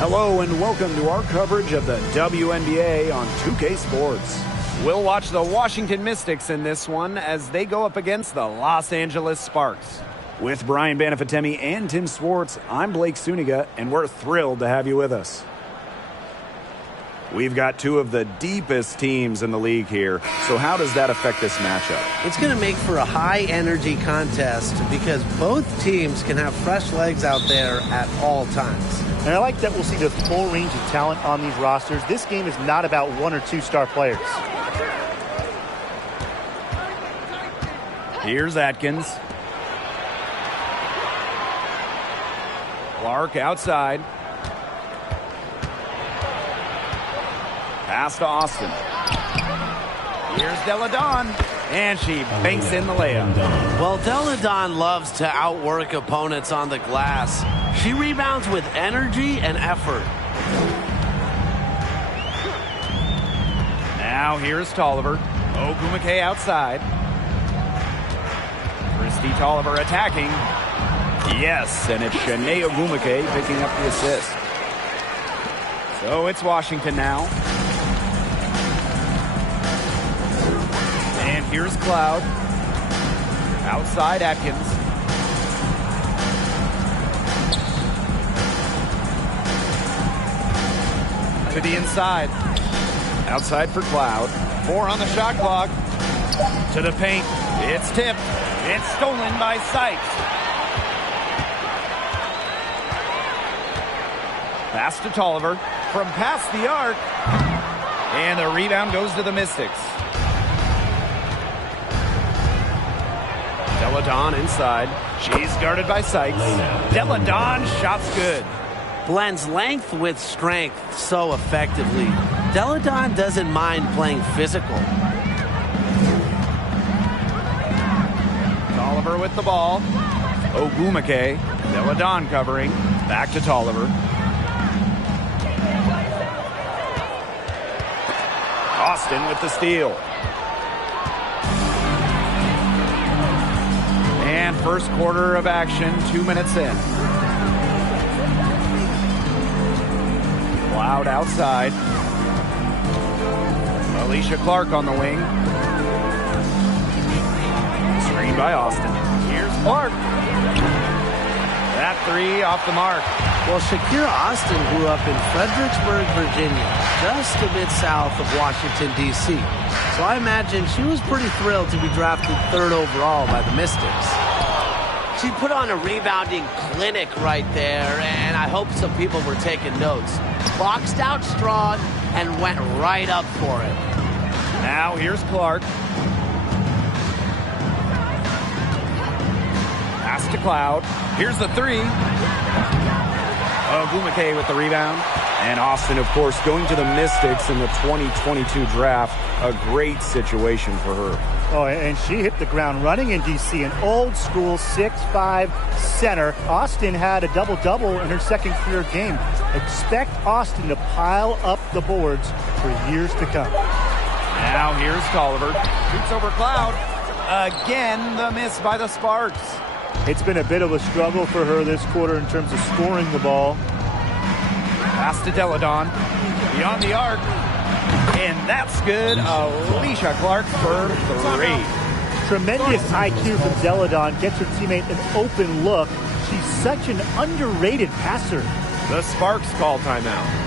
Hello and welcome to our coverage of the WNBA on 2K Sports. We'll watch the Washington Mystics in this one as they go up against the Los Angeles Sparks. With Brian Banafitemi and Tim Swartz, I'm Blake Suniga, and we're thrilled to have you with us. We've got two of the deepest teams in the league here, so how does that affect this matchup? It's going to make for a high-energy contest because both teams can have fresh legs out there at all times. And I like that we'll see the full range of talent on these rosters. This game is not about one or two star players. Here's Atkins. Clark outside. Pass to Austin. Here's Deladon, and she banks in the layup. Well, Deladon loves to outwork opponents on the glass. She rebounds with energy and effort. Now here's Tolliver. Ogumake outside. Christy Tolliver attacking. Yes, and it's Shanae Ogumake picking up the assist. So it's Washington now. And here's Cloud. Outside Atkins. To the inside. Outside for Cloud. 4 on the shot clock. To the paint. It's tipped. It's stolen by Sykes. Pass to Tolliver. From past the arc. And the rebound goes to the Mystics. Deladon inside. She's guarded by Sykes. Deladon, shot's good. Blends length with strength so effectively. Deladon doesn't mind playing physical. Tolliver with the ball. Ogumake. Deladon covering. Back to Tolliver. Austin with the steal. And first quarter of action, 2 minutes in. Cloud outside. Alicia Clark on the wing. Screen by Austin. Here's Clark. That three off the mark. Well, Shakira Austin grew up in Fredericksburg, Virginia, just a bit south of Washington, D.C. So I imagine she was pretty thrilled to be drafted 3rd overall by the Mystics. She put on a rebounding clinic right there, and I hope some people were taking notes. Boxed out strong and went right up for it. Now here's Clark. Pass to Cloud. Here's the three. Ogumake with the rebound. And Austin, of course, going to the Mystics in the 2022 draft. A great situation for her. Oh, and she hit the ground running in D.C. An old-school 6'5" center. Austin had a double-double in her second career game. Expect Austin to pile up the boards for years to come. Now here's Tolliver. Shoots over Cloud. Again, the miss by the Sparks. It's been a bit of a struggle for her this quarter in terms of scoring the ball. Pass to Deladon. Beyond the arc. And that's good. Alicia Clark for 3. Tremendous IQ from Deladon. Gets her teammate an open look. She's such an underrated passer. The Sparks call timeout.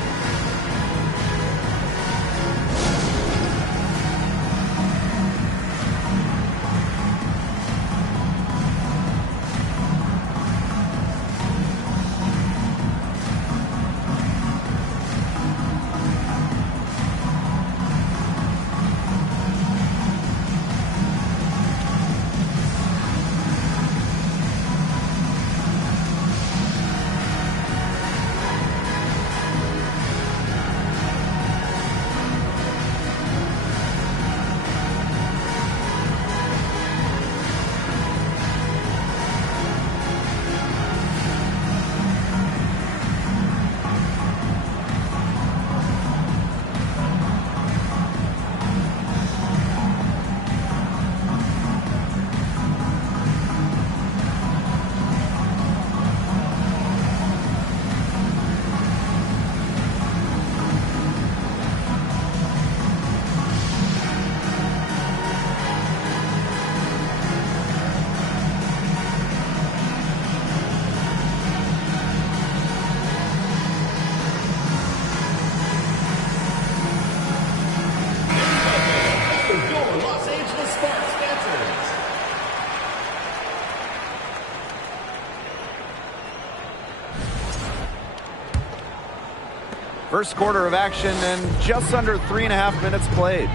First quarter of action and just under 3.5 minutes played.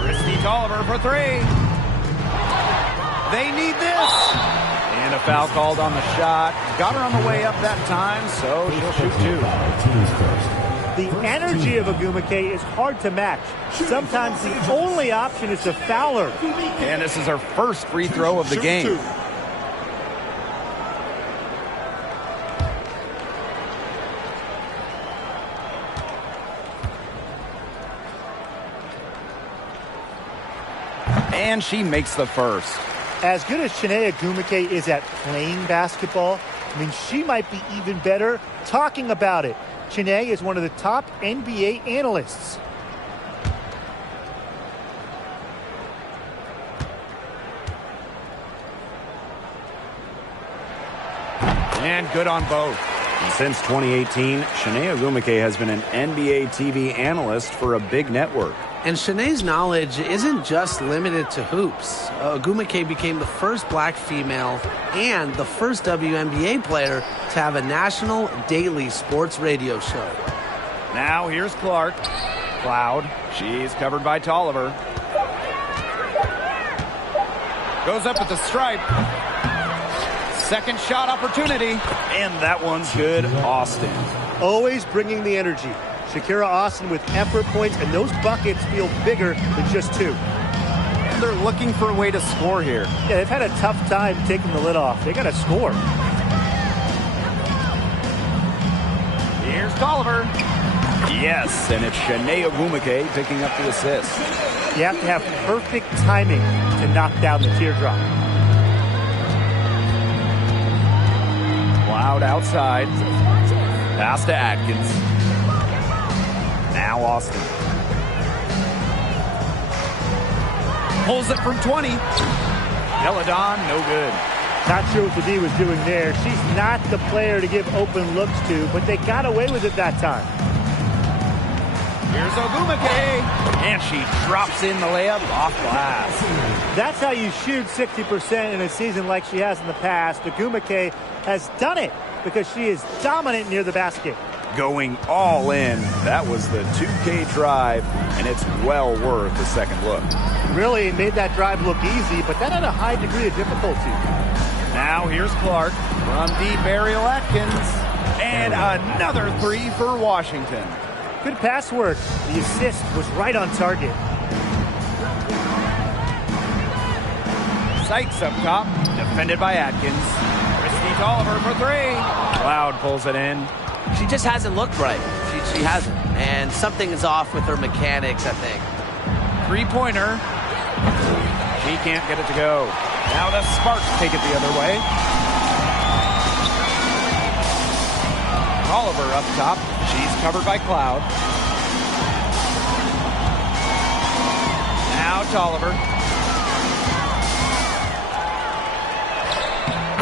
Christy Tolliver for three. They need this. And a foul called on the shot. Got her on the way up that time, so she'll shoot two. The energy of Agumake is hard to match. Sometimes the only option is to foul her. And this is her first free throw of the game. And she makes the first. As good as Chiney Agumake is at playing basketball, I mean, she might be even better talking about it. Chiney is one of the top NBA analysts. And good on both. And since 2018, Chiney Agumake has been an NBA TV analyst for a big network. And Chiney's knowledge isn't just limited to hoops. Agumake became the first black female and the first WNBA player to have a national daily sports radio show. Now here's Clark. Cloud. She's covered by Tolliver. Goes up at the stripe. Second shot opportunity. And that one's good. Austin. Always bringing the energy. Shakira Austin with effort points, and those buckets feel bigger than just two. And they're looking for a way to score here. Yeah, they've had a tough time taking the lid off. They got to score. Here's Tolliver. Yes, and it's Chiney Agumake picking up the assist. You have to have perfect timing to knock down the teardrop. Cloud outside. Pass to Atkins. Now Austin. Pulls it from 20. Deladon, no good. Not sure what the D was doing there. She's not the player to give open looks to, but they got away with it that time. Here's Agumake. And she drops in the layup off glass. That's how you shoot 60% in a season like she has in the past. Agumake has done it because she is dominant near the basket. Going all in. That was the 2K drive, and it's well worth a second look. Really made that drive look easy, but that had a high degree of difficulty. Now here's Clark from deep. Ariel Atkins. And another three for Washington. Good pass work. The assist was right on target. Sykes up top, defended by Atkins. Christy Tolliver for three. Cloud pulls it in. She just hasn't looked right. She hasn't. And something is off with her mechanics, I think. Three-pointer. She can't get it to go. Now the Sparks take it the other way. Tolliver up top. She's covered by Cloud. Now Tolliver.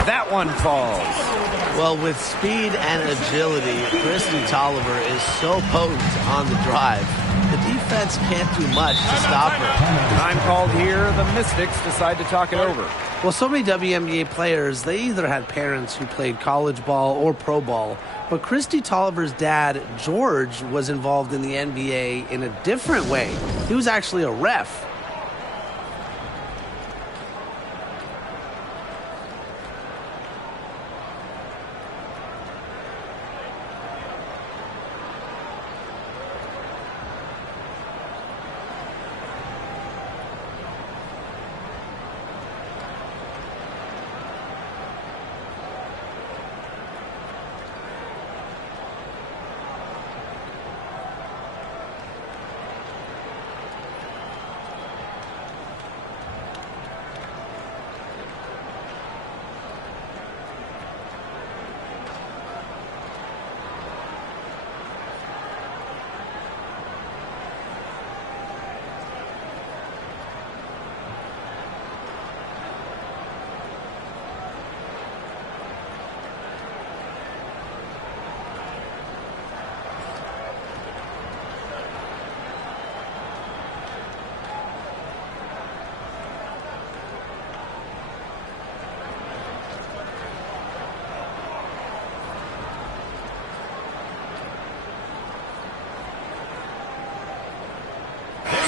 That one falls. Well, with speed and agility, Christy Tolliver is so potent on the drive. The defense can't do much to stop her. Time called here. The Mystics decide to talk it over. Well, so many WNBA players, they either had parents who played college ball or pro ball. But Christy Tolliver's dad, George, was involved in the NBA in a different way. He was actually a ref.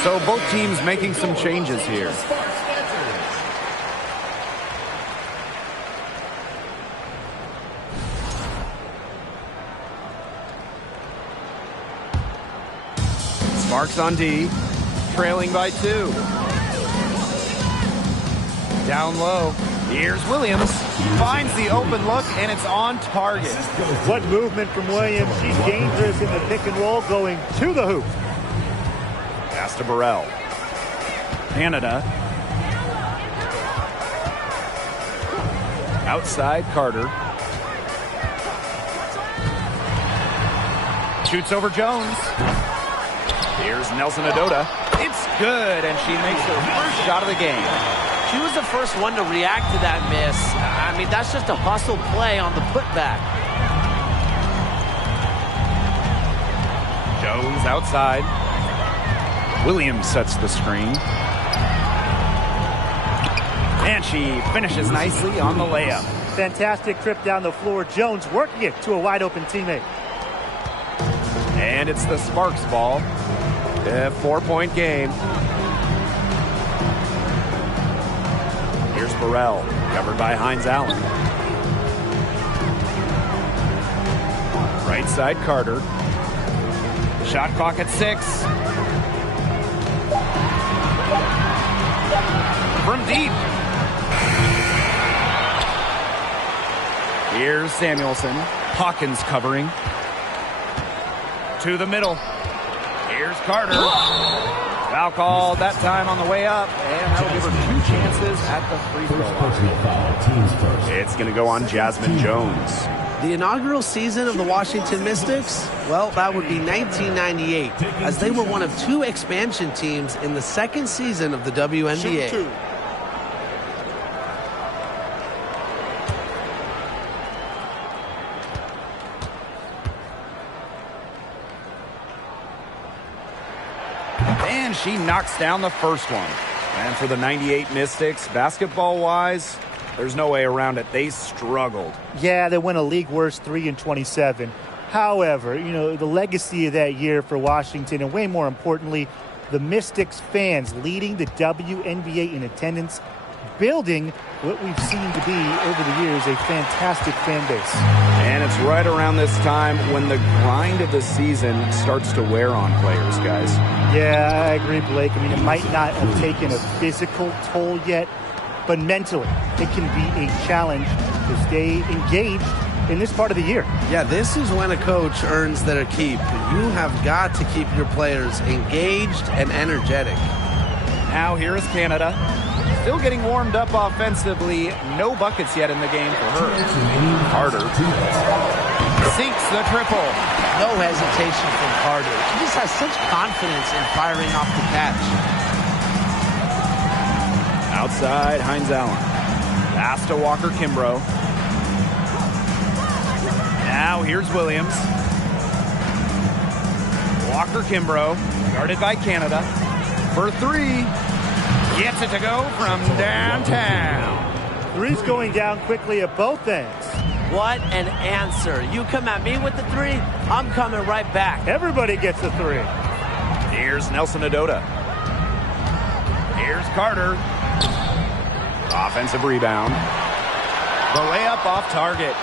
So both teams making some changes here. Sparks on D, trailing by 2. Down low. Here's Williams. Finds the open look, and it's on target. What movement from Williams. She's dangerous in the pick and roll, going to the hoop. Pass to Burrell. Canada. Outside, Carter. Shoots over Jones. Here's Nelson Adota. It's good, and she makes her first shot of the game. She was the first one to react to that miss. I mean, that's just a hustle play on the putback. Jones outside. Williams sets the screen. And she finishes nicely on the layup. Fantastic trip down the floor. Jones working it to a wide open teammate. And it's the Sparks ball. A 4-point game. Here's Burrell, covered by Hines Allen. Right side, Carter. Shot clock at 6. From deep. Here's Samuelson. Hawkins covering. To the middle. Here's Carter. Foul called that time on the way up, and that'll give her 2 chances at the free throw line. It's going to go on Jasmine Jones. The inaugural season of the Washington Mystics, well, that would be 1998, as they were one of 2 expansion teams in the second season of the WNBA. And she knocks down the first one. And for the 98 Mystics, basketball-wise, there's no way around it. They struggled. Yeah, they went a league worst 3-27. However, you know, the legacy of that year for Washington, and way more importantly, the Mystics fans leading the WNBA in attendance, building what we've seen to be over the years a fantastic fan base. And it's right around this time when the grind of the season starts to wear on players, guys. Yeah, I agree, Blake. I mean, it might not have taken a physical toll yet, but mentally, it can be a challenge to stay engaged in this part of the year. Yeah, this is when a coach earns their keep. You have got to keep your players engaged and energetic. Now here is Canada. Still getting warmed up offensively. No buckets yet in the game for her. Carter sinks the triple. No hesitation from Carter. He just has such confidence in firing off the catch. Outside, Hines Allen. Pass to Walker Kimbrough. Now here's Williams. Walker Kimbrough, guarded by Canada. For 3. Gets it to go from downtown. 3's going down quickly at both ends. What an answer. You come at me with the 3, I'm coming right back. Everybody gets a 3. Here's Nelson Adota. Here's Carter. Offensive rebound. The layup off target.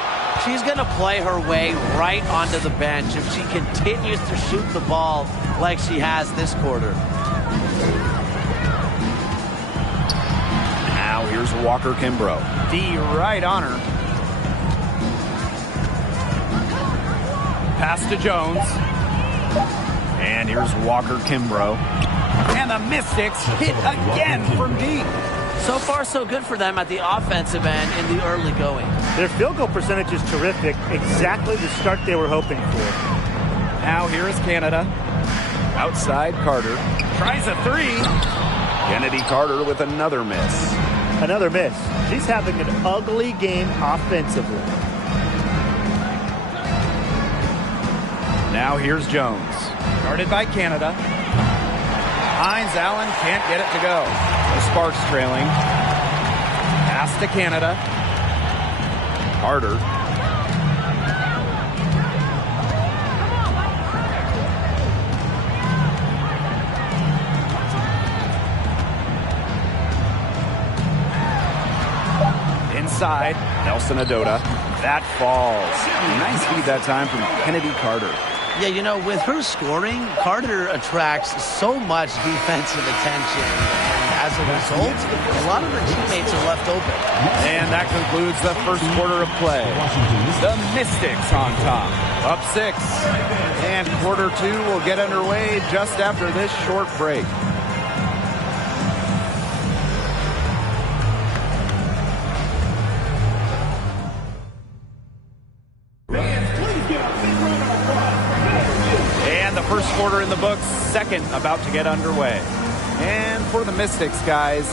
She's going to play her way right onto the bench if she continues to shoot the ball like she has this quarter. Now here's Walker Kimbrough. D right on her. Pass to Jones. And here's Walker Kimbrough. And the Mystics hit again from deep. So far, so good for them at the offensive end in the early going. Their field goal percentage is terrific. Exactly the start they were hoping for. Now here is Canada. Outside, Carter. Tries a 3. Kennedy Carter with another miss. Another miss. She's having an ugly game offensively. Now here's Jones. Guarded by Canada. Hines Allen can't get it to go. The Sparks trailing. Pass to Canada. Carter. side. Nelson Adota. That falls. Nice feed that time from Kennedy Carter. Yeah, you know, with her scoring, Carter attracts so much defensive attention. And as a result, a lot of her teammates are left open. And that concludes the first quarter of play. The Mystics on top, up 6. And quarter 2 will get underway just after this short break. First quarter in the books, second about to get underway. And for the Mystics, guys,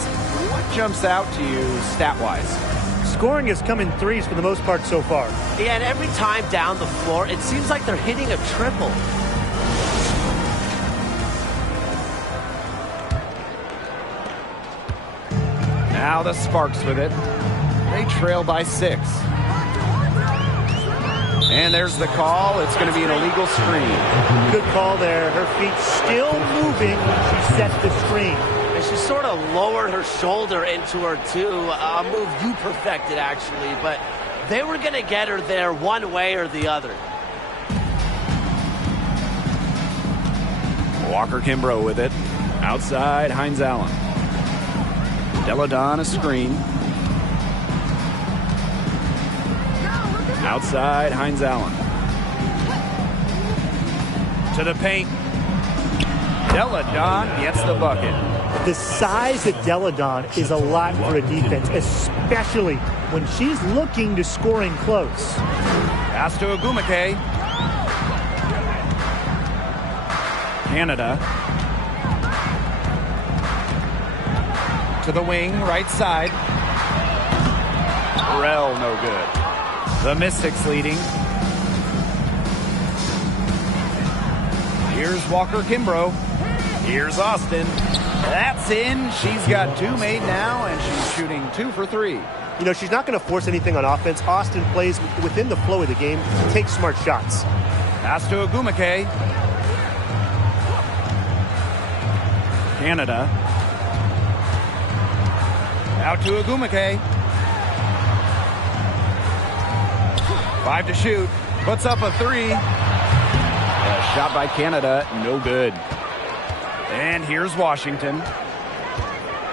what jumps out to you stat-wise? Scoring has come in threes for the most part so far. Yeah, and every time down the floor, it seems like they're hitting a triple. Now the Sparks with it. They trail by 6. And there's the call. It's going to be an illegal screen. Good call there. Her feet still moving when she sets the screen. And she sort of lowered her shoulder into her, too. A move you perfected, actually. But they were going to get her there one way or the other. Walker Kimbrough with it. Outside, Hines Allen. Deladon a screen. Outside, Hines Allen. To the paint. Deladon gets the bucket. The size of Deladon is a lot for a defense, especially when she's looking to scoring close. Pass to Agumake. Canada. To the wing, right side. Burrell, no good. The Mystics leading. Here's Walker Kimbrough. Here's Austin. That's in. She's got 2 made now, and she's shooting 2 for 3. You know, she's not going to force anything on offense. Austin plays within the flow of the game, takes smart shots. Pass to Agumake. Canada. Out to Agumake. 5 to shoot. Puts up a 3. A shot by Canada. No good. And here's Washington.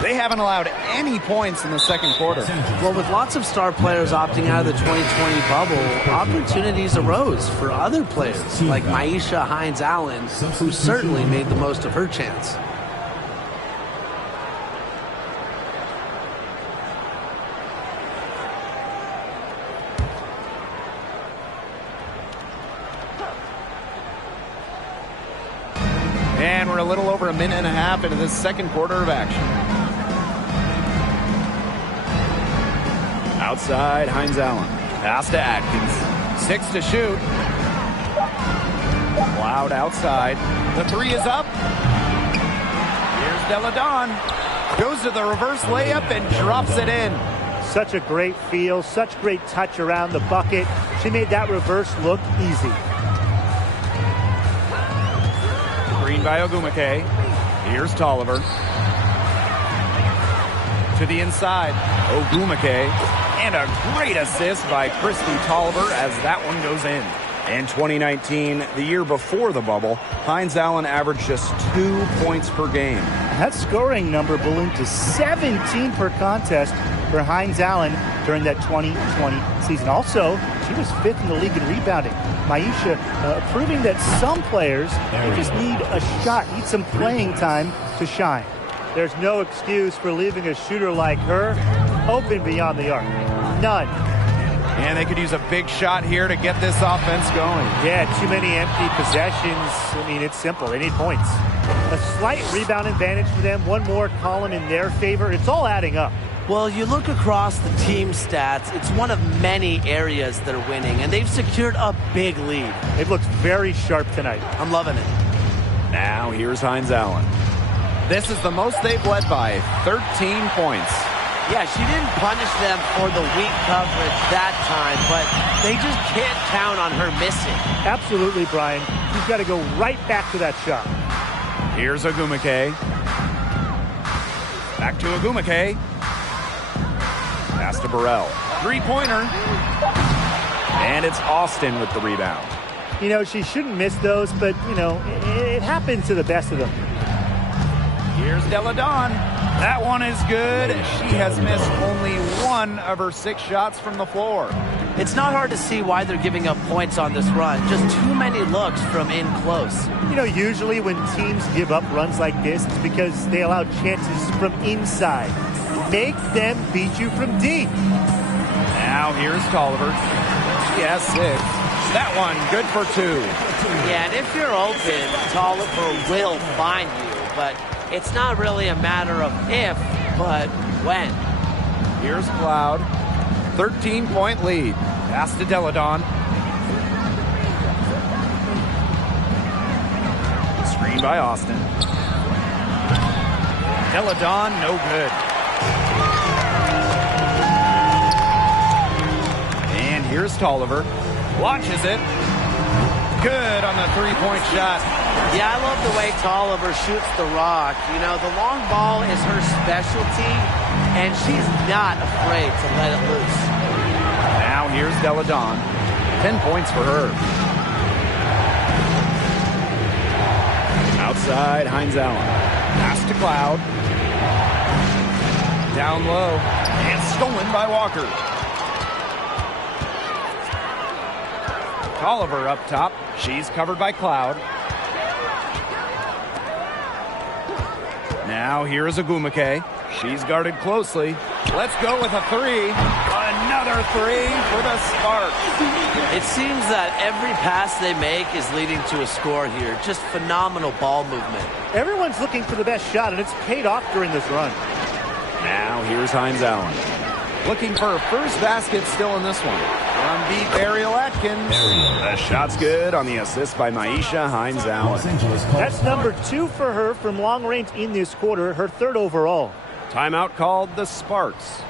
They haven't allowed any points in the second quarter. Well, with lots of star players opting out of the 2020 bubble, opportunities arose for other players like Maisha Hines-Allen, who certainly made the most of her chance. And we're a little over a minute and a half into this second quarter of action. Outside, Hines Allen. Pass to Atkins. 6 to shoot. Loud outside. The 3 is up. Here's Deladon. Goes to the reverse layup and drops it in. Such a great feel, such great touch around the bucket. She made that reverse look easy. Green by Ogumake. Here's Tolliver. To the inside. Ogumake. And a great assist by Christy Tolliver as that one goes in. In 2019, the year before the bubble, Hines Allen averaged just 2 points per game. That scoring number ballooned to 17 per contest for Hines Allen during that 2020 season. Also, she was 5th in the league in rebounding. Maisha proving that some players just need a shot, need some playing time to shine. There's no excuse for leaving a shooter like her open beyond the arc. None. And they could use a big shot here to get this offense going. Yeah, too many empty possessions. I mean, it's simple. They need points. A slight rebound advantage for them. One more column in their favor. It's all adding up. Well, you look across the team stats, it's one of many areas they're winning, and they've secured a big lead. They've looked very sharp tonight. I'm loving it. Now here's Hines Allen. This is the most they've led by 13 points. Yeah, she didn't punish them for the weak coverage that time, but they just can't count on her missing. Absolutely, Brian. She's got to go right back to that shot. Here's Ogumake. Back to Ogumake. Pass to Burrell. Three-pointer. And it's Austin with the rebound. You know, she shouldn't miss those, but, you know, it happens to the best of them. Here's Deladon. That one is good. She has missed only one of her 6 shots from the floor. It's not hard to see why they're giving up points on this run. Just too many looks from in close. You know, usually when teams give up runs like this, it's because they allow chances from inside. Make them beat you from deep. Now here's Tolliver. She has 6. That one good for 2. Yeah, and if you're open, Tolliver will find you. But it's not really a matter of if, but when. Here's Cloud. 13-point lead. Pass to Deladon. Screen by Austin. Deladon, no good. And here's Tolliver. Launches it. Good on the 3-point shot. Yeah, I love the way Tolliver shoots the rock. You know, the long ball is her specialty, and she's not afraid to let it loose. Now here's Deladon. 10 points for her. Outside, Hines Allen. Pass to Cloud. Down low. And stolen by Walker. Tolliver up top. She's covered by Cloud. Now here is Agumake. She's guarded closely. Let's go with a 3. Another 3 for the Sparks. It seems that every pass they make is leading to a score here. Just phenomenal ball movement. Everyone's looking for the best shot, and it's paid off during this run. Now here's Hines Allen. Looking for her first basket still in this one. Unbeat Ariel Atkins. The shot's good on the assist by Maisha Hines Allen. That's number 2 for her from long range in this quarter, her 3rd overall. Timeout called the Sparks.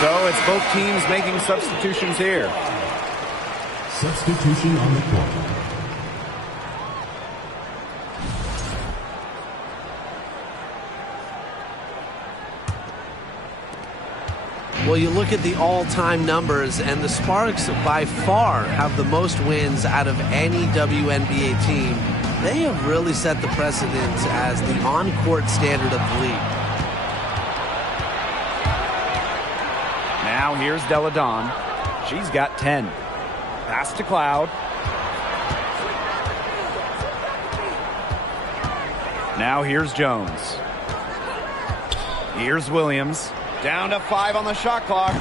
So it's both teams making substitutions here. Substitution on the court. Well, you look at the all-time numbers, and the Sparks by far have the most wins out of any WNBA team. They have really set the precedent as the on-court standard of the league. Now here's Deladon. She's got 10. Pass to Cloud. Now here's Jones. Here's Williams. Down to 5 on the shot clock.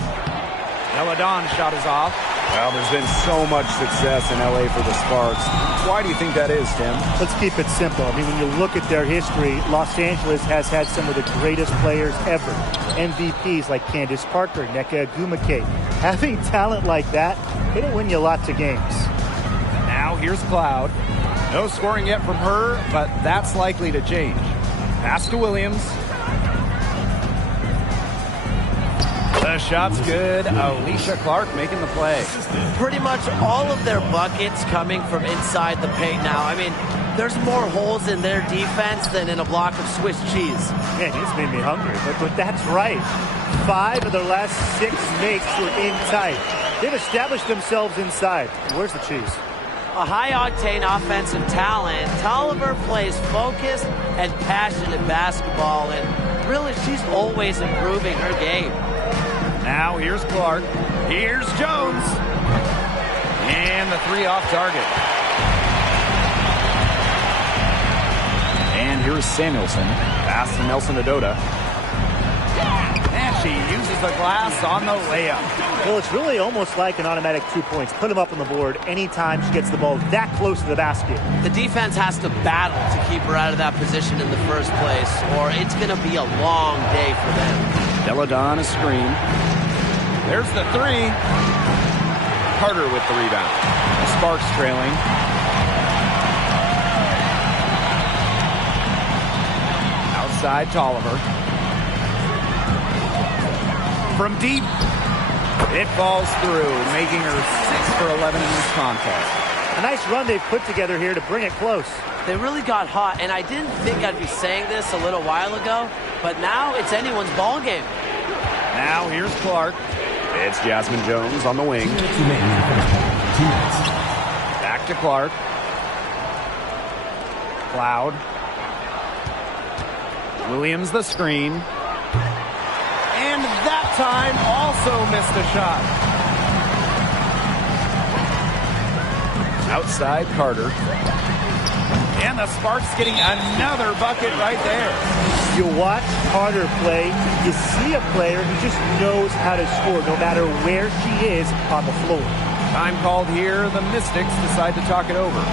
Deladon's shot is off. Well, there's been so much success in LA for the Sparks. Why do you think that is, Tim? Let's keep it simple. I mean, when you look at their history, Los Angeles has had some of the greatest players ever. MVPs like Candace Parker, Nneka Agumake. Having talent like that, it'll win you lots of games. Now here's Cloud. No scoring yet from her, but that's likely to change. Pass to Williams. The shot's good. Alicia Clark making the play. Pretty much all of their buckets coming from inside the paint now. I mean, There's more holes in their defense than in a block of Swiss cheese. Man, this made me hungry, but that's right. 5 of their last 6 makes were in tight. They've established themselves inside. Where's the cheese? A high-octane offensive talent. Tolliver plays focused and passionate basketball, and really, she's always improving her game. Now here's Clark. Here's Jones. And the 3 off target. And here's Samuelson. Pass to Nelson Adota. And she uses the glass on the layup. Well, it's really almost like an automatic 2 points. Put them up on the board anytime she gets the ball that close to the basket. The defense has to battle to keep her out of that position in the first place, or it's going to be a long day for them. Deladon a screen. There's the 3. Carter with the rebound. The Sparks trailing. Outside Tolliver. From deep. It falls through, making her 6 for 11 in this contest. A nice run they've put together here to bring it close. They really got hot, and I didn't think I'd be saying this a little while ago, but now it's anyone's ball game. Now here's Clark. It's Jasmine Jones on the wing. Back to Clark. Cloud. Williams the screen. And that time also missed a shot. Outside Carter. And the Sparks getting another bucket right there. You watch Carter play, you see a player who just knows how to score no matter where she is on the floor. Time called here. The Mystics decide to talk it over.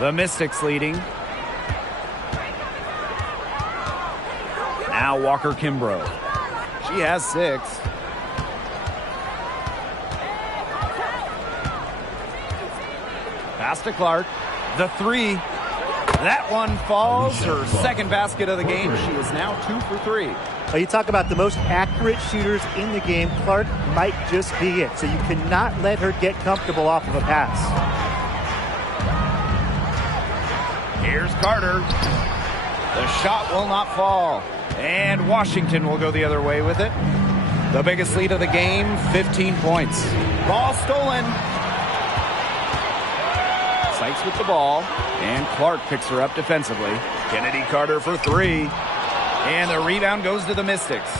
The Mystics leading. Now Walker Kimbrough. She has 6. Pass to Clark. The 3. That one falls. Her second basket of the game. She is now 2 for 3. Well, you talk about the most accurate shooters in the game. Clark might just be it. So you cannot let her get comfortable off of a pass. Here's Carter. The shot will not fall. And Washington will go the other way with it. The biggest lead of the game, 15 points. Ball stolen. Sykes with the ball. And Clark picks her up defensively. Kennedy Carter for 3. And the rebound goes to the Mystics.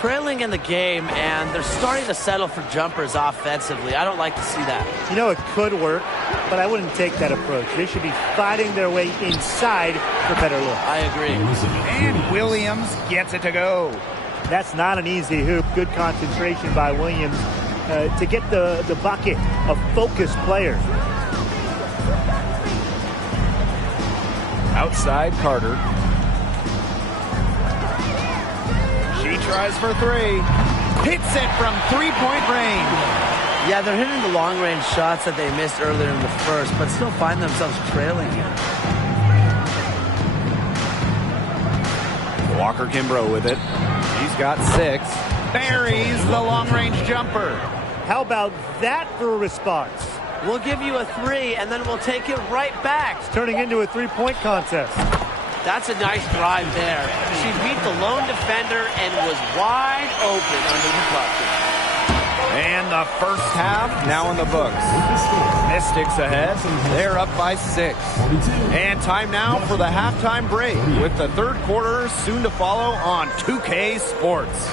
Trailing in the game, and they're starting to settle for jumpers offensively. I don't like to see that. You know, it could work, but I wouldn't take that approach. They should be fighting their way inside for better look. I agree. And Williams gets it to go. That's not an easy hoop. Good concentration by Williams to get the bucket. A focused player. Outside Carter. She tries for 3. Hits it from 3-point range. Yeah, they're hitting the long-range shots that they missed earlier in the first, but still find themselves trailing here. Walker Kimbrough with it. He's got 6. Buries the long-range jumper. How about that for a response? We'll give you a 3, and then we'll take it right back. It's turning into a three-point contest. That's a nice drive there. She beat the lone defender and was wide open under the bucket. And the first half now in the books. Mystics ahead. They're up by 6. And time now for the halftime break with the third quarter soon to follow on 2K Sports.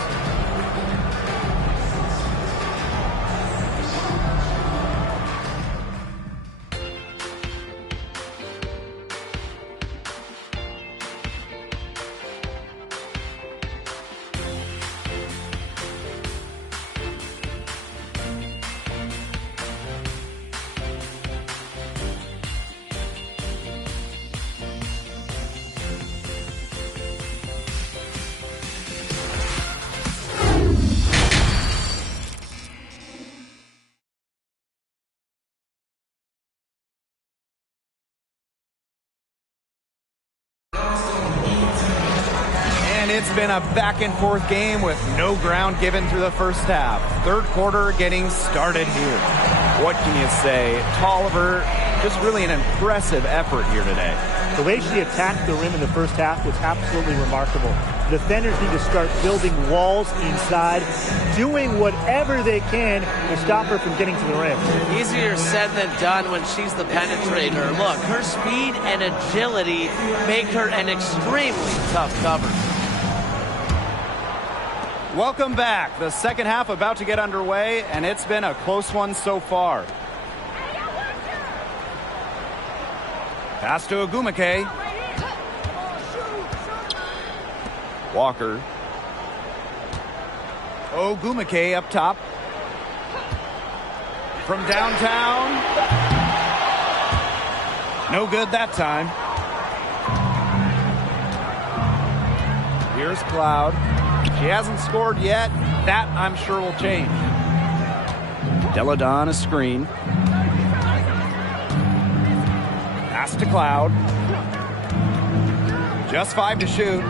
It's been a back-and-forth game with no ground given through the first half. Third quarter getting started here. What can you say? Tolliver, just really an impressive effort here today. The way she attacked the rim in the first half was absolutely remarkable. The defenders need to start building walls inside, doing whatever they can to stop her from getting to the rim. Easier said than done when she's the penetrator. Look, her speed and agility make her an extremely tough cover. Welcome back. The second half about to get underway, and it's been a close one so far. Pass to Ogumake. Walker. Ogumake up top. From downtown. No good that time. Here's Cloud. She hasn't scored yet. That, I'm sure, will change. Deladon a screen. Pass to Cloud. Just 5 to shoot.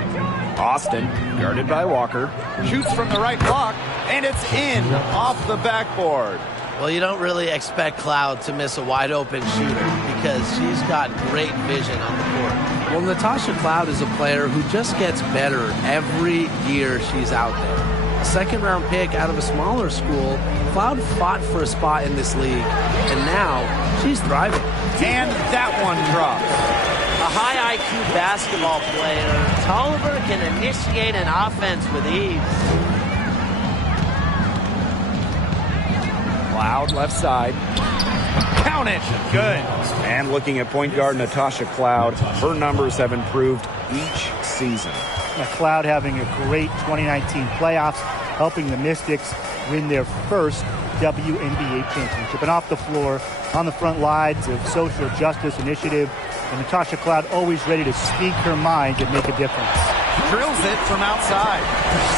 Austin, guarded by Walker. Shoots from the right block, and it's in off the backboard. Well, you don't really expect Cloud to miss a wide-open shooter because she's got great vision on the court. Well, Natasha Cloud is a player who just gets better every year she's out there. A second-round pick out of a smaller school, Cloud fought for a spot in this league, and now she's thriving. And that one drops. A high IQ basketball player, Tolliver can initiate an offense with ease. Cloud left side. Count it. Good. And looking at point guard Natasha Cloud, her numbers have improved each season. Cloud having a great 2019 playoffs, helping the Mystics win their first WNBA championship. And off the floor, on the front lines of social justice initiative, and Natasha Cloud always ready to speak her mind and make a difference. Drills it from outside.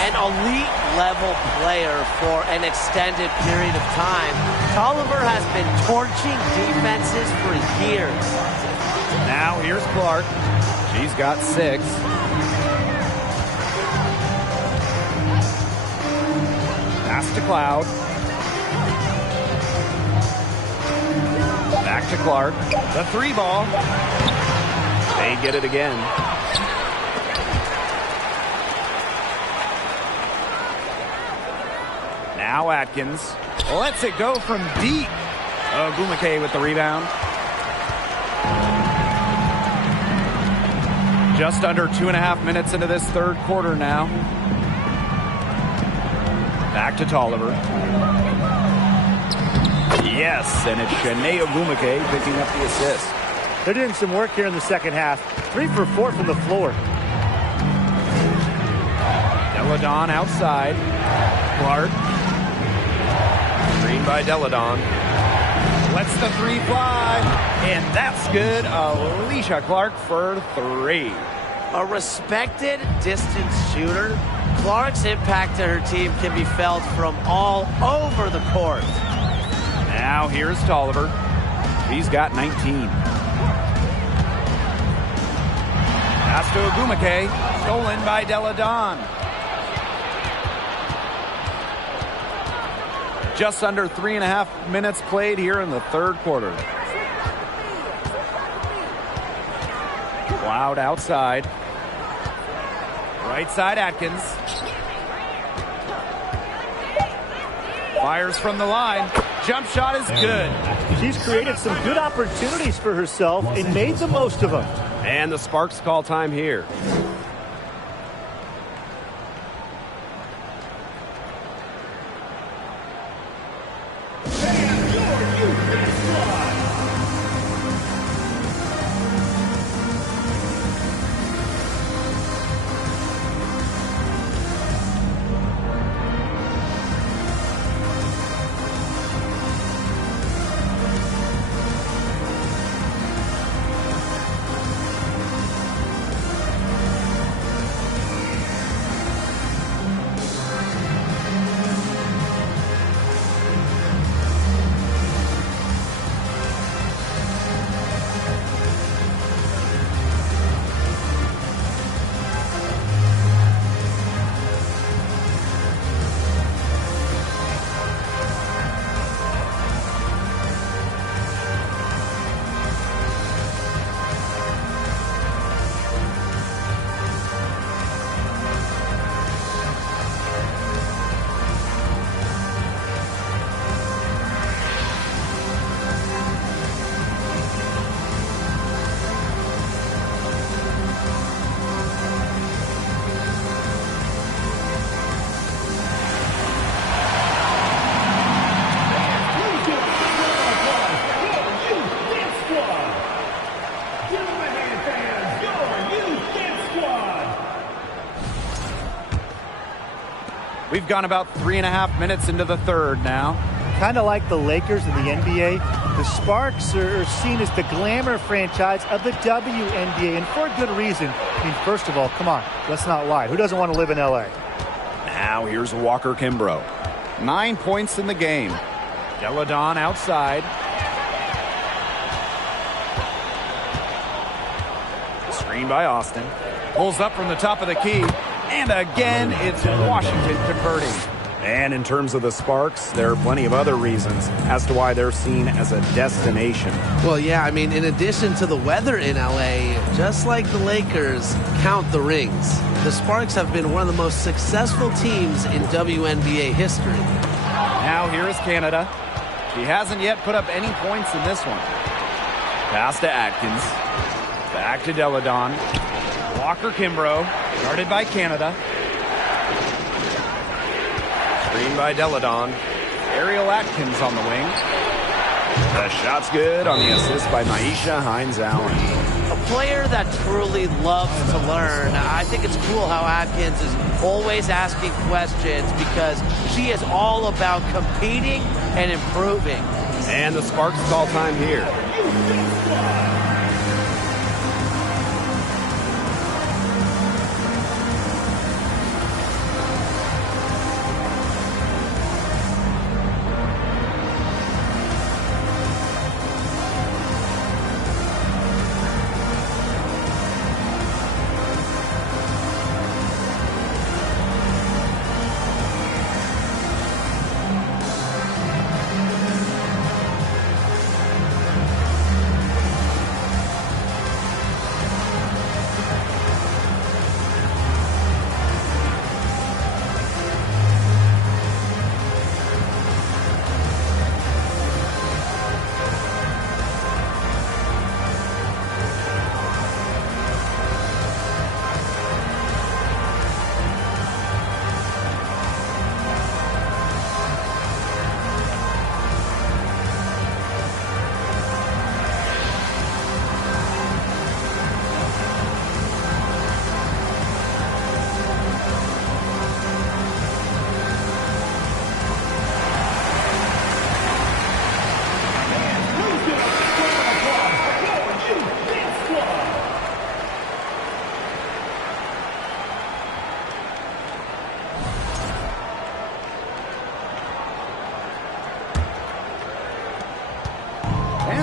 An elite level player for an extended period of time. Tolliver has been torching defenses for years. Now here's Clark. She's got 6. Pass to Cloud. Back to Clark. The 3 ball. They get it again. Now Atkins lets it go from deep. Ogumake with the rebound. Just under 2.5 minutes into this third quarter now. Back to Tolliver. Yes, and it's Shanae Ogumake picking up the assist. They're doing some work here in the second half. 3 for 4 from the floor. Deladon outside. Clark. Screen by Deladon. Lets the 3 fly. And that's good. Alicia Clark for 3. A respected distance shooter, Clark's impact to her team can be felt from all over the court. Now here's Tolliver. He's got 19. Pass to Ogumake. Stolen by Deladon. Just under 3.5 minutes played here in the third quarter. Cloud outside. Right side Atkins. Fires from the line. Jump shot is good. She's created some good opportunities for herself and made the most of them. And the Sparks call time here. We've gone about 3.5 minutes into the third now. Kind of like the Lakers in the NBA, the Sparks are seen as the glamour franchise of the WNBA, and for a good reason. I mean, first of all, come on, let's not lie. Who doesn't want to live in LA? Now here's Walker Kimbrough. 9 points in the game. Deladon outside. Screen by Austin. Pulls up from the top of the key. And again, it's Washington converting. And in terms of the Sparks, there are plenty of other reasons as to why they're seen as a destination. Well, yeah, I mean, in addition to the weather in LA, just like the Lakers, count the rings. The Sparks have been one of the most successful teams in WNBA history. Now here is Canada. She hasn't yet put up any points in this one. Pass to Atkins. Back to Deladon. Walker Kimbrough, guarded by Canada. Screen by Deladon. Ariel Atkins on the wing. The shot's good on the assist by Maisha Hines-Allen. A player that truly loves to learn. I think it's cool how Atkins is always asking questions because she is all about competing and improving. And the Sparks call time here.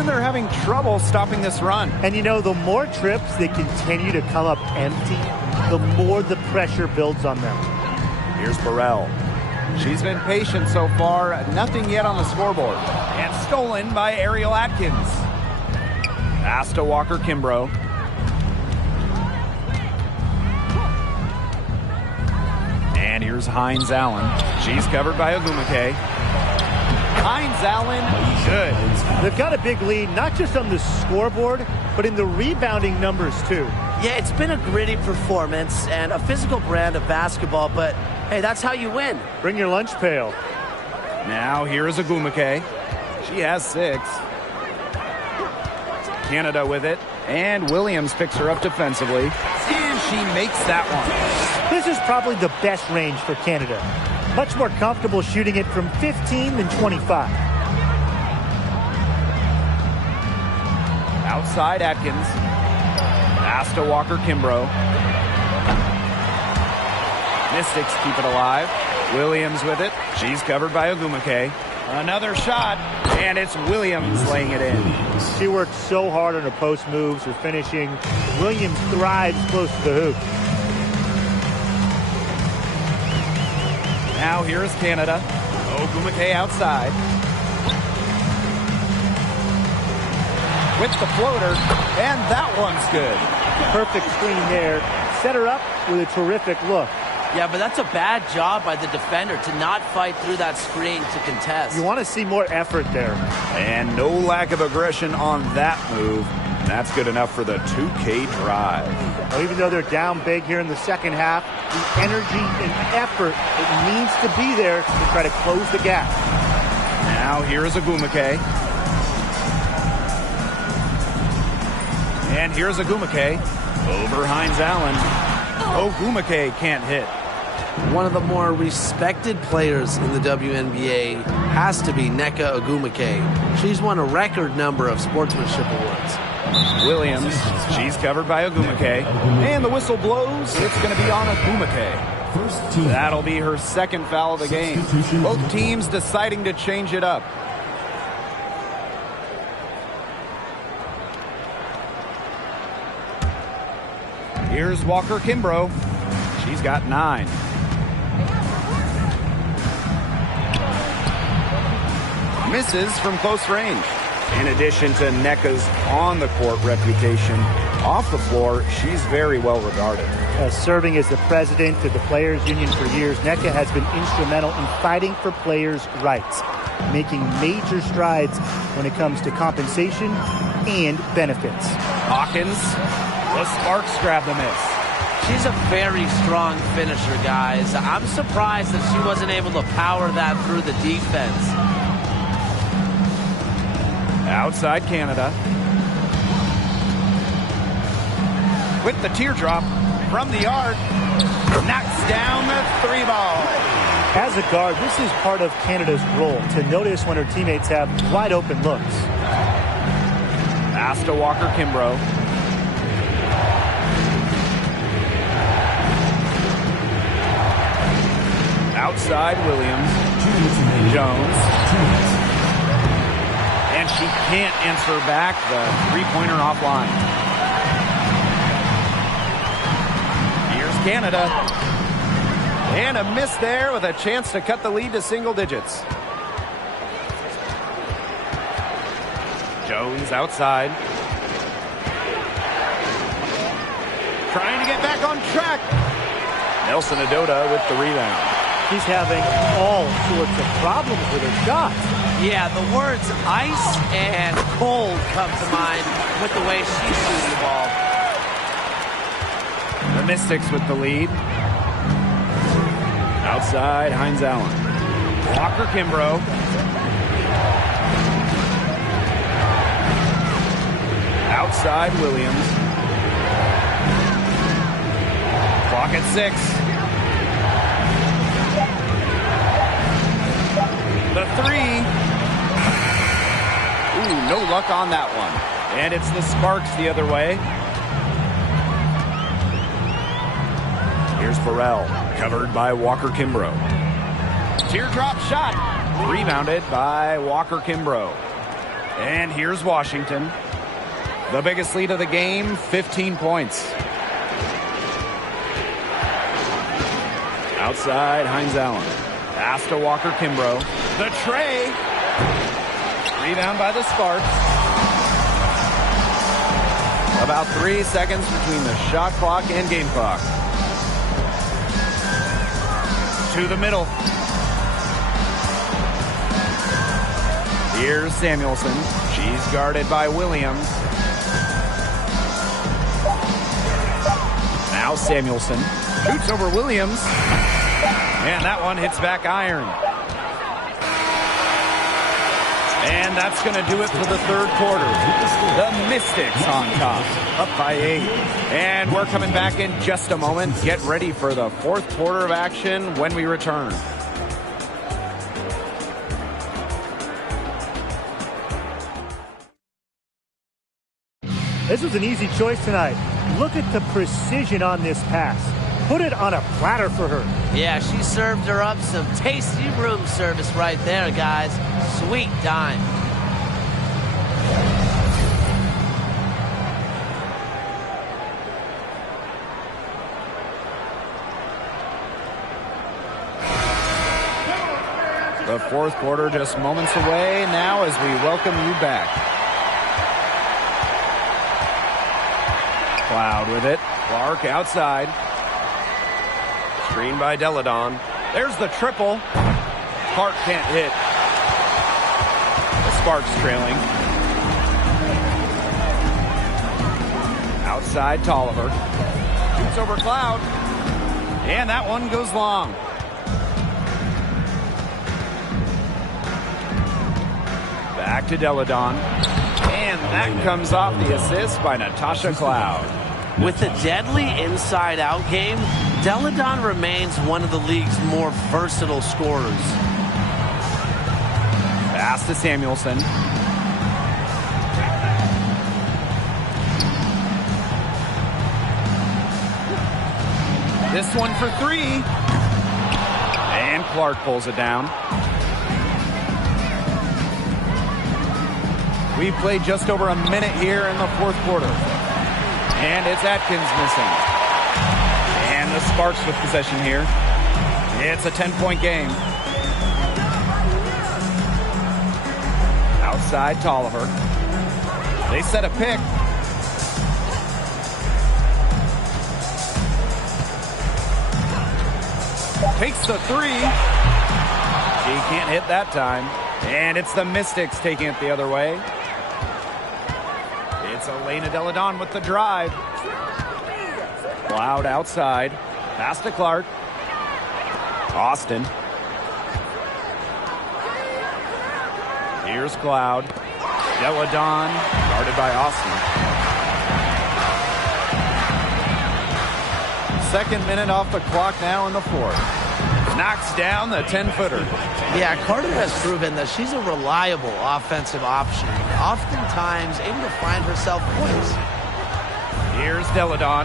and they're having trouble stopping this run. And you know, the more trips they continue to come up empty, the more the pressure builds on them. Here's Burrell. She's been patient so far. Nothing yet on the scoreboard. And stolen by Ariel Atkins. Pass to Walker Kimbrough. And here's Hines Allen. She's covered by Ogumake. Hines Allen, good. They've got a big lead, not just on the scoreboard, but in the rebounding numbers, too. Yeah, it's been a gritty performance and a physical brand of basketball, but hey, that's how you win. Bring your lunch pail. Now here is Ogumake. She has 6. Canada with it. And Williams picks her up defensively. And she makes that one. This is probably the best range for Canada. Much more comfortable shooting it from 15 than 25. Outside Atkins. Pass to Walker Kimbrough. Mystics keep it alive. Williams with it. She's covered by Ogumake. Another shot, and it's Williams laying it in. She worked so hard on her post moves, her finishing. Williams thrives close to the hoop. Now here is Canada. Ogumake outside. With the floater, and that one's good. Perfect screen there. Set her up with a terrific look. Yeah, but that's a bad job by the defender to not fight through that screen to contest. You want to see more effort there. And no lack of aggression on that move. That's good enough for the 2K drive. Well, even though they're down big here in the second half, the energy and effort that needs to be there to try to close the gap. Now here is Ogumake. And here's Ogumake over Hines Allen. Ogumake can't hit. One of the more respected players in the WNBA has to be Nneka Ogumake. She's won a record number of sportsmanship awards. Williams, she's covered by Ogumake. And the whistle blows. It's going to be on Ogumake. That'll be her second foul of the game. Both teams deciding to change it up. Here's Walker Kimbrough. She's got 9. Misses from close range. In addition to Nneka's on-the-court reputation, off the floor, she's very well regarded. Serving as the president of the Players Union for years, Nneka has been instrumental in fighting for players' rights, making major strides when it comes to compensation and benefits. Hawkins, the Sparks grab the miss. She's a very strong finisher, guys. I'm surprised that she wasn't able to power that through the defense. Outside Canada. With the teardrop from the arc. Knocks down the 3 ball. As a guard, this is part of Canada's role, to notice when her teammates have wide open looks. Pass to Walker Kimbrough. Outside Williams. Jones. And she can't answer back the three-pointer offline. Here's Canada. And a miss there with a chance to cut the lead to single digits. Jones outside. Trying to get back on track. Nelson Adota with the rebound. She's having all sorts of problems with her shot. Yeah, the words ice and cold come to mind with the way she's shooting the ball. The Mystics with the lead. Outside, Hines Allen. Walker Kimbrough. Outside, Williams. Clock at 6. The 3. Ooh, no luck on that one. And it's the Sparks the other way. Here's Burrell, covered by Walker Kimbrough. Teardrop shot, rebounded by Walker Kimbrough. And here's Washington. The biggest lead of the game, 15 points. Outside, Hines Allen. Pass to Walker Kimbrough. The tray. Rebound by the Sparks. About 3 seconds between the shot clock and game clock. To the middle. Here's Samuelson. She's guarded by Williams. Now Samuelson shoots over Williams. And that one hits back iron. And that's going to do it for the third quarter. The Mystics on top, up by 8. And we're coming back in just a moment. Get ready for the fourth quarter of action when we return. This was an easy choice tonight. Look at the precision on this pass. Put it on a platter for her. Yeah, she served her up some tasty room service right there, guys. Sweet dime. The fourth quarter just moments away now as we welcome you back. Cloud with it. Clark outside. Screen by Deladon. There's the triple. Clark can't hit. The Sparks trailing. Outside Tolliver. Shoots over Cloud. And that one goes long. Back to Deladon. And that comes off the assist by Natasha Cloud. With a deadly inside-out game, Deladon remains one of the league's more versatile scorers. Pass to Samuelson. This one for 3. And Clark pulls it down. We've played just over a minute here in the fourth quarter. And it's Atkins missing. And the Sparks with possession here. It's a 10-point game. Outside Tolliver. They set a pick. Takes the 3. She can't hit that time. And it's the Mystics taking it the other way. It's Elena Deladon with the drive. Cloud outside. Pass to Clark. Austin. Here's Cloud. Deladon guarded by Austin. Second minute off the clock now in the fourth. Knocks down the 10-footer. Yeah, Carter has proven that she's a reliable offensive option, oftentimes able to find herself points. Here's Deladon.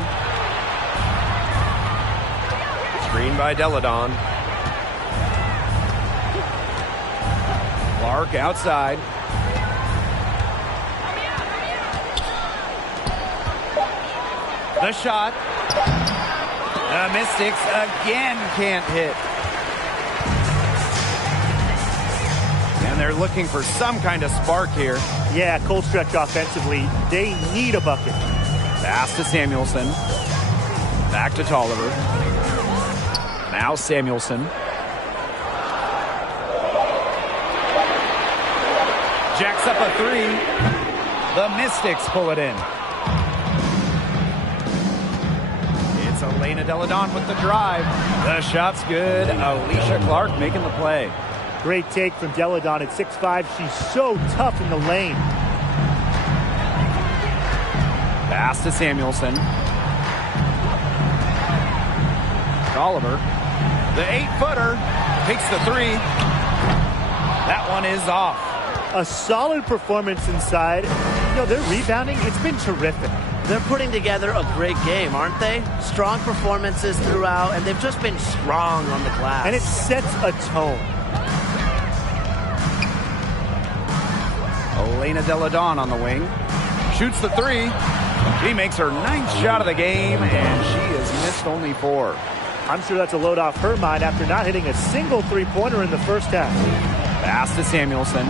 Screen by Deladon. Clark outside. The shot. The Mystics again can't hit. And they're looking for some kind of spark here. Yeah, cold stretch offensively. They need a bucket. Pass to Samuelson. Back to Tolliver. Now Samuelson. Jacks up a 3. The Mystics pull it in. It's Elena Deladon with the drive. The shot's good. Alicia Clark making the play. Great take from Deladon at 6'5". She's so tough in the lane. Pass to Samuelson. Tolliver. The 8-footer. Takes the 3. That one is off. A solid performance inside. You know, their rebounding, it's been terrific. They're putting together a great game, aren't they? Strong performances throughout, and they've just been strong on the glass. And it sets a tone. Elena Delle Donne on the wing. Shoots the three. She makes her 9th shot of the game, and she has missed only 4. I'm sure that's a load off her mind after not hitting a single three-pointer in the first half. Pass to Samuelson.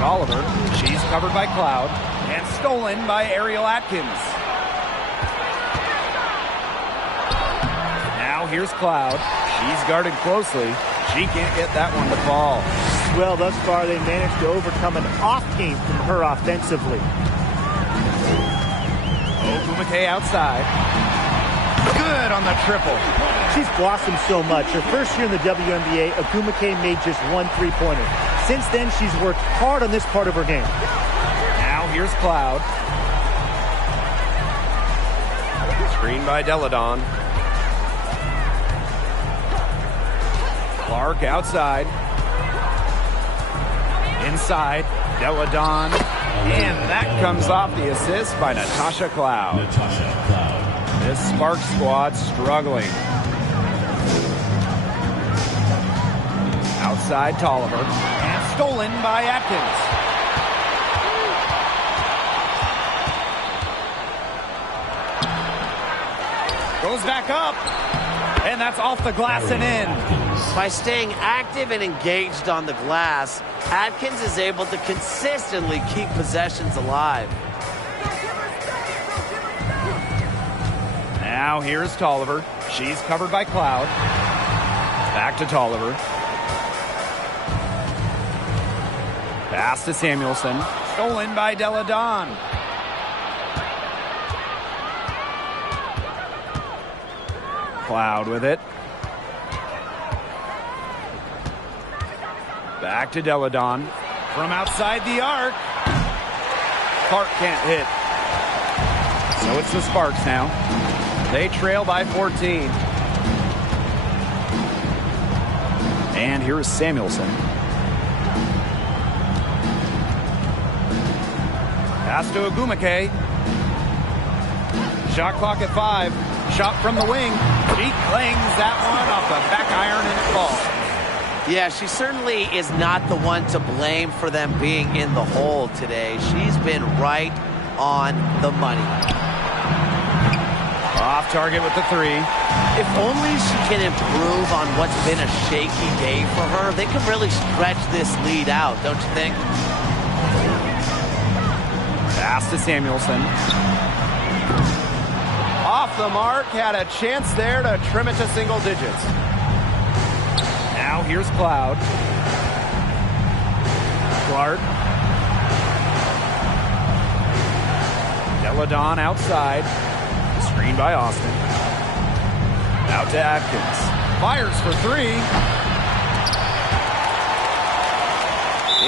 Oliver, she's covered by Cloud, and stolen by Ariel Atkins. Now here's Cloud. She's guarded closely. She can't get that one to fall. Well, thus far they managed to overcome an off game from her offensively. Ogumake outside. Good on the triple. She's blossomed so much. Her first year in the WNBA, Ogumake made just 1 3-pointer. Since then, she's worked hard on this part of her game. Now here's Cloud. Screen by Delle Donne. Clark outside. Inside, Delle Donne. And that comes off the assist by Natasha Cloud. This Sparks squad struggling. Outside Tolliver. And stolen by Atkins. Goes back up. And that's off the glass and in. By staying active and engaged on the glass, Atkins is able to consistently keep possessions alive. Now here's Tolliver. She's covered by Cloud. Back to Tolliver. Pass to Samuelson. Stolen by Delle Donne. Cloud with it. Back to Delle Donne. From outside the arc. Clark can't hit. So it's the Sparks now. They trail by 14. And here's Samuelson. Pass to Ogumake. Shot clock at 5. Shot from the wing. She clings that one off the back iron and it falls. Yeah, she certainly is not the one to blame for them being in the hole today. She's been right on the money. Off target with the 3. If only she can improve on what's been a shaky day for her, they could really stretch this lead out, don't you think? Pass to Samuelson. Off the mark, had a chance there to trim it to single digits. Now here's Cloud. Clark. Delle Donne outside. Screen by Austin. Out to Atkins. Fires for 3.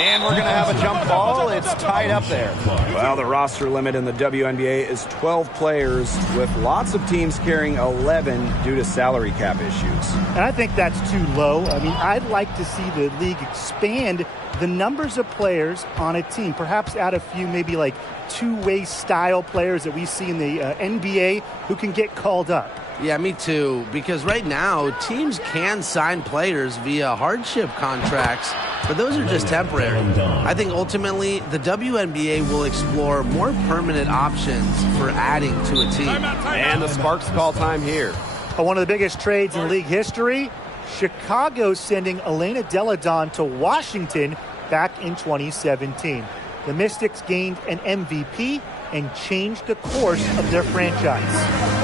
And we're going to have a jump ball. It's tied up there. Well, the roster limit in the WNBA is 12 players, with lots of teams carrying 11 due to salary cap issues. And I think that's too low. I mean, I'd like to see the league expand the numbers of players on a team. Perhaps add a few, maybe like two-way style players that we see in the NBA who can get called up. Yeah, me too. Because right now, teams can sign players via hardship contracts, but those are just temporary. I think ultimately the WNBA will explore more permanent options for adding to a team. And the Sparks call time here. One of the biggest trades in league history, Chicago sending Elena Delle Donne to Washington back in 2017. The Mystics gained an MVP and changed the course of their franchise.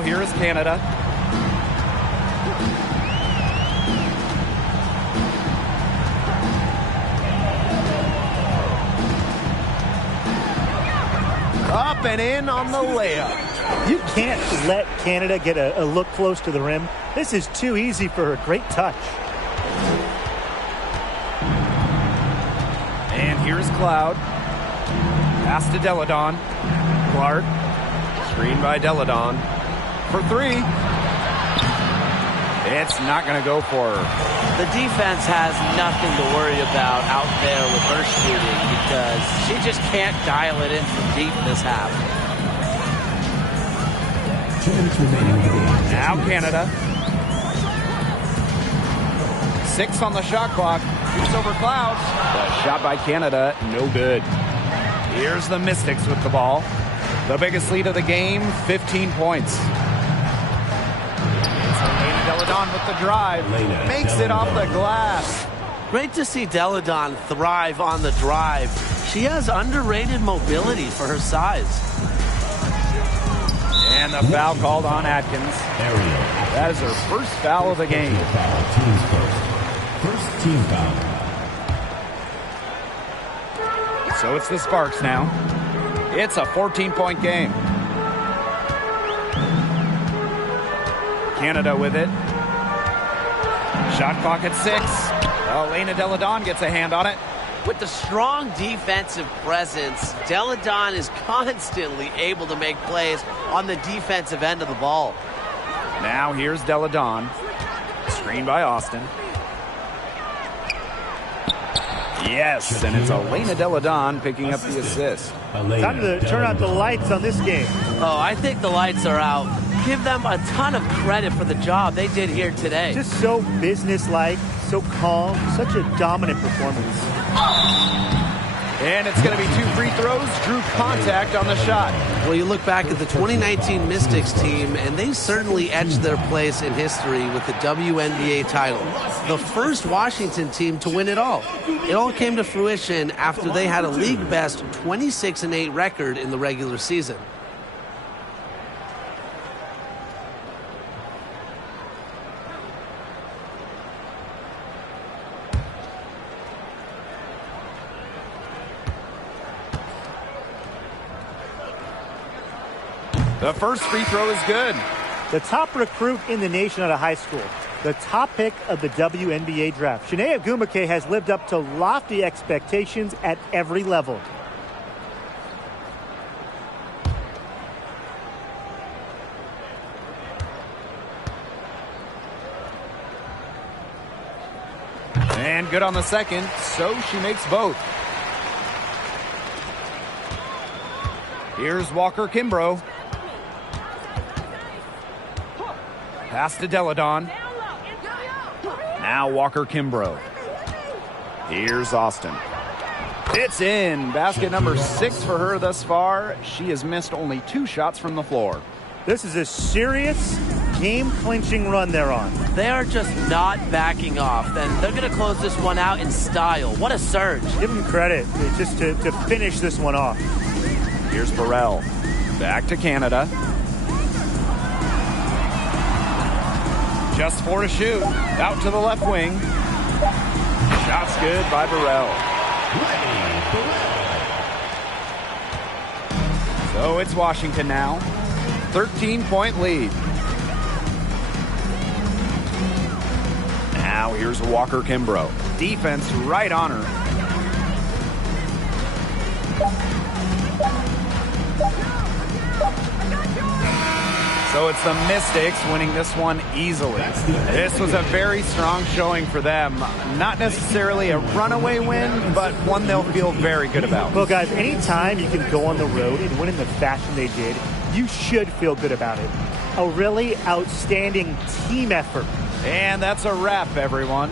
Now here is Canada. Up and in on the layup. You can't let Canada get a look close to the rim. This is too easy for her. Great touch. And here's Cloud. Pass to Deladon. Clark. Screen by Deladon. For three. It's not going to go for her. The defense has nothing to worry about out there with her shooting because she just can't dial it in from deep this half. 2 minutes remaining in the game. Now Canada. 6 on the shot clock. Shoots over Cloud. The shot by Canada, no good. Here's the Mystics with the ball. The biggest lead of the game, 15 points. It's Elena Deladon with the drive. Makes it off the glass. Great to see Deladon thrive on the drive. She has underrated mobility for her size. And the foul called on Atkins. That is her first foul of the game. Team's first team foul. So it's the Sparks now. It's a 14-point game. Canada with it. Shot clock at 6. Elena Deladon gets a hand on it. With the strong defensive presence, Deladon is constantly able to make plays on the defensive end of the ball. Now here's Deladon. Screen by Austin. Yes, and it's Elena Deladon picking up the assist. Time to turn out the lights on this game. Oh, I think the lights are out. Give them a ton of credit for the job they did here today. Just so businesslike, so calm, such a dominant performance. And it's going to be 2 free throws. Drew contact on the shot. Well, you look back at the 2019 Mystics team, and they certainly etched their place in history with the WNBA title. The first Washington team to win it all. It all came to fruition after they had a league-best 26-8 record in the regular season. The first free throw is good. The top recruit in the nation out of high school. The top pick of the WNBA draft. Shanae Ogwumike has lived up to lofty expectations at every level. And good on the second, so she makes both. Here's Walker Kimbrough. Pass to Deladon. Now Walker Kimbrough. Here's Austin. It's in. Basket number 6 for her thus far. She has missed only 2 shots from the floor. This is a serious game-clinching run they're on. They are just not backing off, and they're going to close this one out in style. What a surge. Give them credit just to finish this one off. Here's Burrell. Back to Canada. Just 4 to shoot. Out to the left wing. Shot's good by Burrell. So it's Washington now. 13-point lead. Now here's Walker Kimbrough. Defense right on her. So it's the Mystics winning this one easily. This was a very strong showing for them. Not necessarily a runaway win, but one they'll feel very good about. Well, guys, anytime you can go on the road and win in the fashion they did, you should feel good about it. A really outstanding team effort. And that's a wrap, everyone.